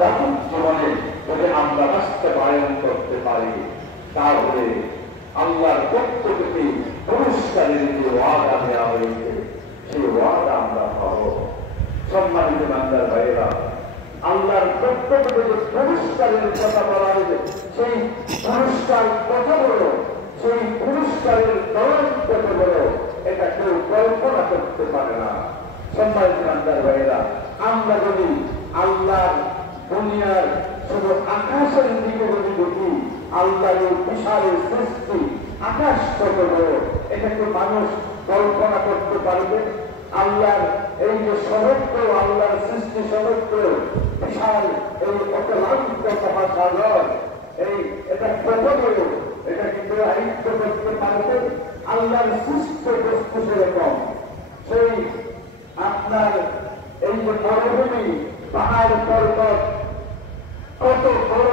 জীবনে যদি আমরা বাস্তবায়ন করতে পারি তাহলে আল্লাহর পক্ষ থেকে পুরস্কারের যে ওয়াদা দেওয়া হয়েছে সেই ওয়াদা আমরা পাবো। সম্মানিত বান্দার ভাইয়েরা, আল্লাহর পক্ষ থেকে যে পুরস্কারের কথা বলা হয়েছে সেই পুরস্কার কত বড়, সেই পুরস্কারের ধরন কত বড়, এটা কেউ কল্পনা করতে পারে না। সম্মানিত বান্দার ভাইয়েরা, আমরা যদি আল্লাহর দুনিয়ার শুধু আকাশের দিকে যদি দেখি, আল্লাহর বিশাল সৃষ্টি, আকাশ কত বড়, এটাকে মানুষ কল্পনা করতে পারবে? আল্লাহর এই যে সমগ্র আল্লাহর সৃষ্টি, সমগ্র বিশাল এই অতলান্ত মহাসাগর, এটা কত বড়, এটা কিন্তু আয়ত্ত করতে পারবে? আল্লাহর সৃষ্ট বস্তু সেরকম। সেই আপনার এই যে মরুভূমি, পাহাড় পর্বত কত বড়,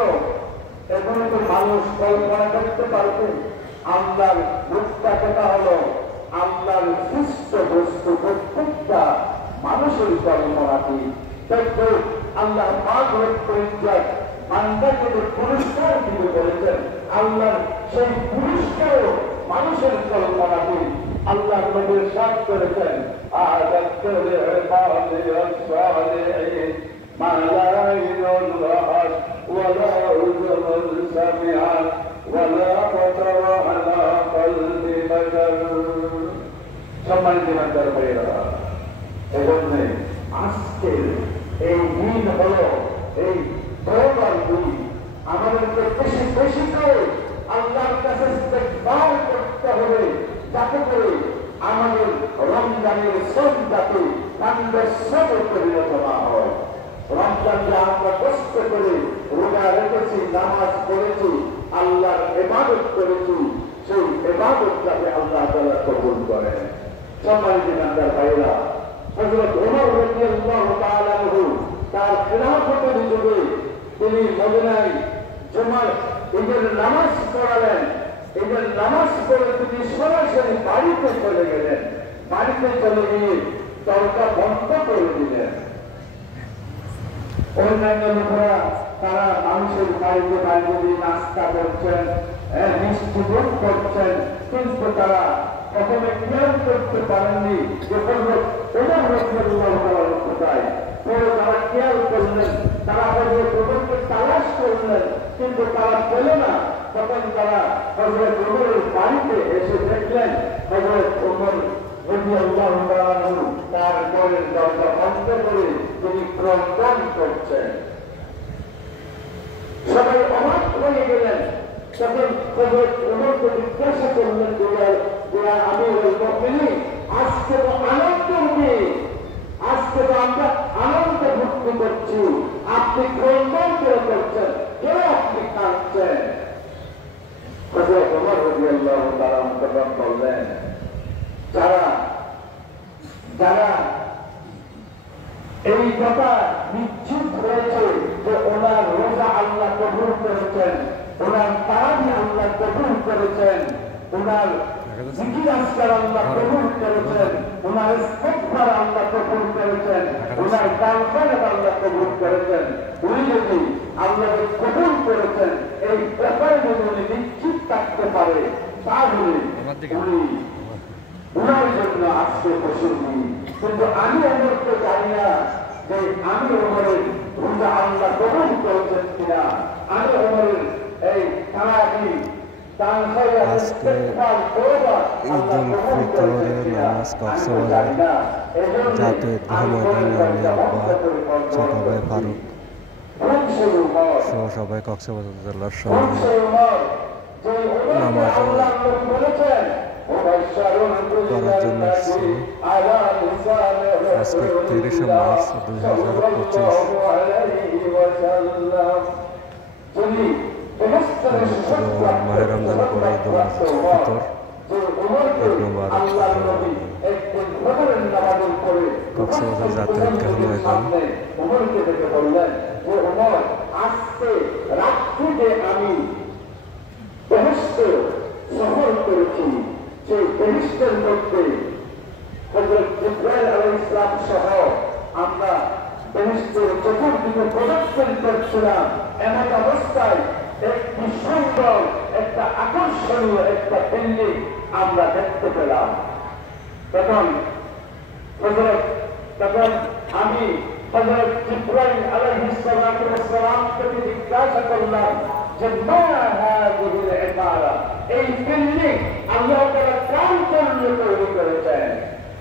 এখন তো মানুষ কল্পনা করতে পারবে? আল্লাহর মুক্তা কথা হলো আল্লাহর সৃষ্ট বস্তু প্রত্যেকটা মানুষের কল্পনাটি। দেখো আল্লাহ পাক রব্বুল ইজ্জত বান্দাকে যে পুরস্কার দিতে বলেছেন, আল্লাহর সেই পুরস্কার মানুষের কল্পনাটি আল্লাহ নবী ইরশাদ করেছেন, আযাতু লিল-ইবাদি সালিহিন মা লা আইনুন রাআত ওয়া লা উযুনুন সামিআত ওয়া লা খাতারা আলা কলবি বাশার। সম্মানিত বান্দার ভাইয়েরা, এজন্য আজকের এই দিন হলো এই তওবার দিন। আমাদেরকে বেশি বেশি করে আল্লাহর কাছে ইস্তেগফার করতে হবে, যাতে করে আমাদের রমজানের শ্রমটাকে কান্দের শ্রমে পরিণত না হয়। রমজানকে আমরা কষ্ট করে রোজা রেখেছি, নামাজ পড়েছি, আল্লাহর ইবাদত করেছি, সেই ইবাদতটাকে আল্লাহ তাআলা কবুল করেন। সম্মানিত বান্দার ভাইরা, হযরত ওমর রাদিয়াল্লাহু তাআলা আনহু তার খিলাফতের যুগে তিনি মদিনায় জুমার ঈদের নামাজ পড়ালেন। ঈদের নামাজ পড়ে তিনি সরাসরি বাড়িতে চলে গেলেন। বাড়িতে চলে গিয়ে দরজা বন্ধ করে দিলেন। অন্যান্য লোকেরা তারা মানুষের বাড়িতে বাড়িতে দিয়ে নাস্তা করছেন, মিষ্টি ভোগ করছেন, কিন্তু তারা প্রথমে খেয়াল করতে পারেননি যে হযরত ওমর রাদিয়াল্লাহু তাআলা কোথায়। পরে তারা খেয়াল করলেন, তারা হযরত ওমরকে তালাশ করলেন, কিন্তু তারা পেল না। তখন তারা হযরত ওমরের বাড়িতে এসে দেখলেন হযরত ওমর রাদিয়াল্লাহু তাআলা তার ঘরের দরজা বন্ধ করে তিনি ক্রন্দন করছেন। সবাই অবাক হয়ে গেলেন। তখন হযরত ওমরকে জিজ্ঞাসা করলেন, আমিরুল মুমিনিন, আজকে তো আনন্দের দিন, আজকে তো আমরা আনন্দ ভুক্তি করছি, আপনি ক্রন্দন করে করছেন, কেন আপনি কাঁদছেন? হযরত ওমর রাদিয়াল্লাহু তাআলা বললেন, যারা এই কথা নিশ্চিত হয়েছে যে ওনার রোজা আল্লাহ কবুল করেছেন, ওনার তারাবি আল্লাহ কবুল করেছেন, ওনার জিকির আজকার আল্লাহ কবুল করেছেন, ওনার ইস্তেগফার আল্লাহ কবুল করেছেন, ওনার দান খয়রাত আল্লাহ কবুল করেছেন, উনি যদি আল্লাহকে কবুল করেছেন এই ব্যাপারে যদি উনি নিশ্চিত থাকতে পারে, তাহলে উনি উনার জন্য আজকে প্রসঙ্গী। কিন্তু আমি ওমরকে জানি না যে আমি ওমরের রোজা আল্লাহ কবুল করেছেন কিনা, আমি ওমরের এই তারাবি দান খয়রাত ইস্তেগফার তওবা আল্লাহ কবুল করেছেন কিনা জানি না। জাতীয় ময়দানে আব্বা ছোটভাই ফারুক সহ সবাই কক্সবাজার জেলার নামাজ করার জন্য এসেছি। আজকে 30শে মার্চ 2025। মাহে রমজানের পরে ঈদ উল ফিতর কক্সবাজার জাতীয় ঈদগাহ ময়দান। আমি বেহেশত সফর করেছি, সেই বেহেশতের মধ্যে হযরত জিবরাইল আলাইহিস সালাম সহ আমরা ফেরেশতাদের চতুর্দিকে প্রদক্ষিণ করছিলাম। এমন অবস্থায় একটি সুন্দর, একটা আকর্ষণীয় একটা বিল্ডিং আমরা দেখতে পেলাম। তখন আমি হযরত জিবরাইল আলাইহিস সালামকে জিজ্ঞাসা করলাম যে মা হাযিহিল ইমারা, এই বিল্ডিং আল্লাহ তাআলা কোন জন্য তৈরি করেছেন?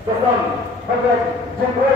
তখন হযরত জিবরাইল